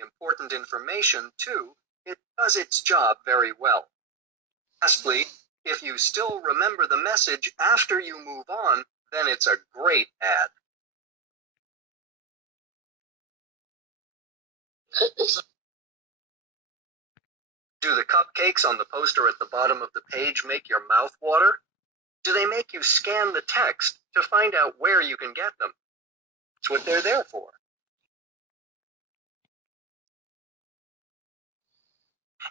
important information too, it does its job very well. Lastly, if you still remember the message after you move on, then it's a great ad. Do the cupcakes on the poster at the bottom of the page make your mouth water? Do they make you scan the text to find out where you can get them? That's what they're there for.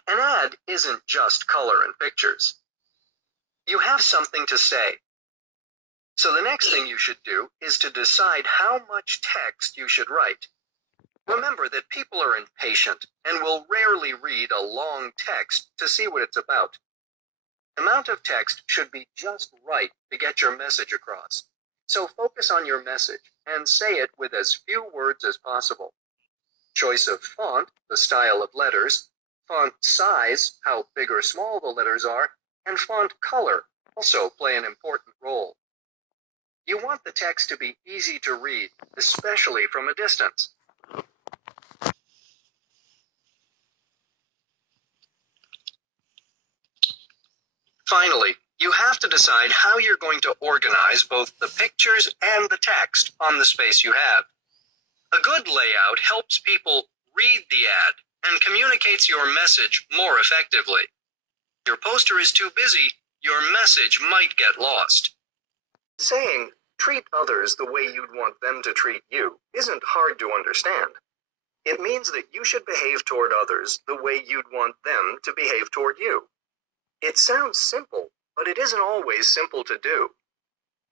An ad isn't just color and pictures. You have something to say. So the next thing you should do is to decide how much text you should write. Remember that people are impatient and will rarely read a long text to see what it's about. The amount of text should be just right to get your message across. So focus on your message and say it with as few words as possible. Choice of font, the style of letters, font size, how big or small the letters are, and font color also play an important role. You want the text to be easy to read, especially from a distance. Finally, you have to decide how you're going to organize both the pictures and the text on the space you have. A good layout helps people read the ad and communicates your message more effectively. If your poster is too busy, your message might get lost. Saying, treat others the way you'd want them to treat you, isn't hard to understand. It means that you should behave toward others the way you'd want them to behave toward you. It sounds simple, but it isn't always simple to do.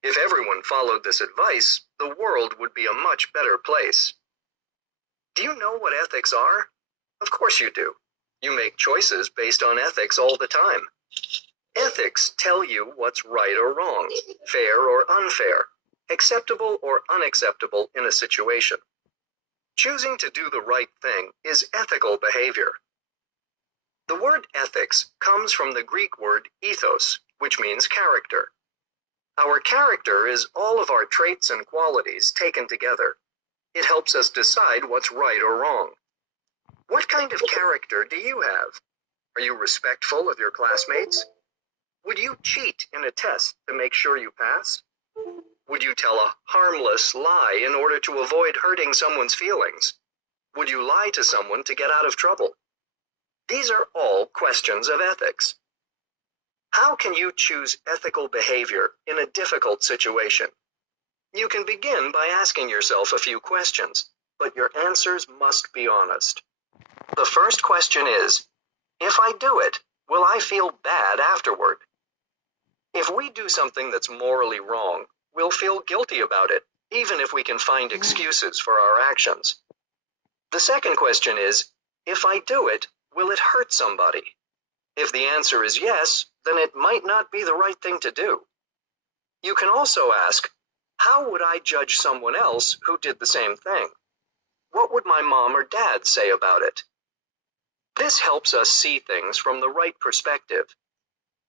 If everyone followed this advice, the world would be a much better place. Do you know what ethics are? Of course you do. You make choices based on ethics all the time. Ethics tell you what's right or wrong, fair or unfair, acceptable or unacceptable in a situation. Choosing to do the right thing is ethical behavior. The word ethics comes from the Greek word ethos, which means character. Our character is all of our traits and qualities taken together. It helps us decide what's right or wrong. What kind of character do you have? Are you respectful of your classmates? Would you cheat in a test to make sure you pass? Would you tell a harmless lie in order to avoid hurting someone's feelings? Would you lie to someone to get out of trouble? These are all questions of ethics. How can you choose ethical behavior in a difficult situation? You can begin by asking yourself a few questions, but your answers must be honest. The first question is, if I do it, will I feel bad afterward? If we do something that's morally wrong, we'll feel guilty about it, even if we can find excuses for our actions. The second question is, if I do it, will it hurt somebody? If the answer is yes, then it might not be the right thing to do. You can also ask, how would I judge someone else who did the same thing? What would my mom or dad say about it? This helps us see things from the right perspective.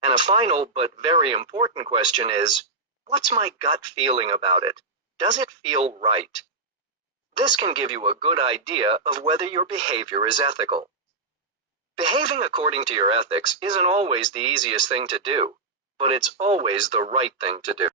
And a final but very important question is, what's my gut feeling about it? Does it feel right? This can give you a good idea of whether your behavior is ethical. Behaving according to your ethics isn't always the easiest thing to do, but it's always the right thing to do.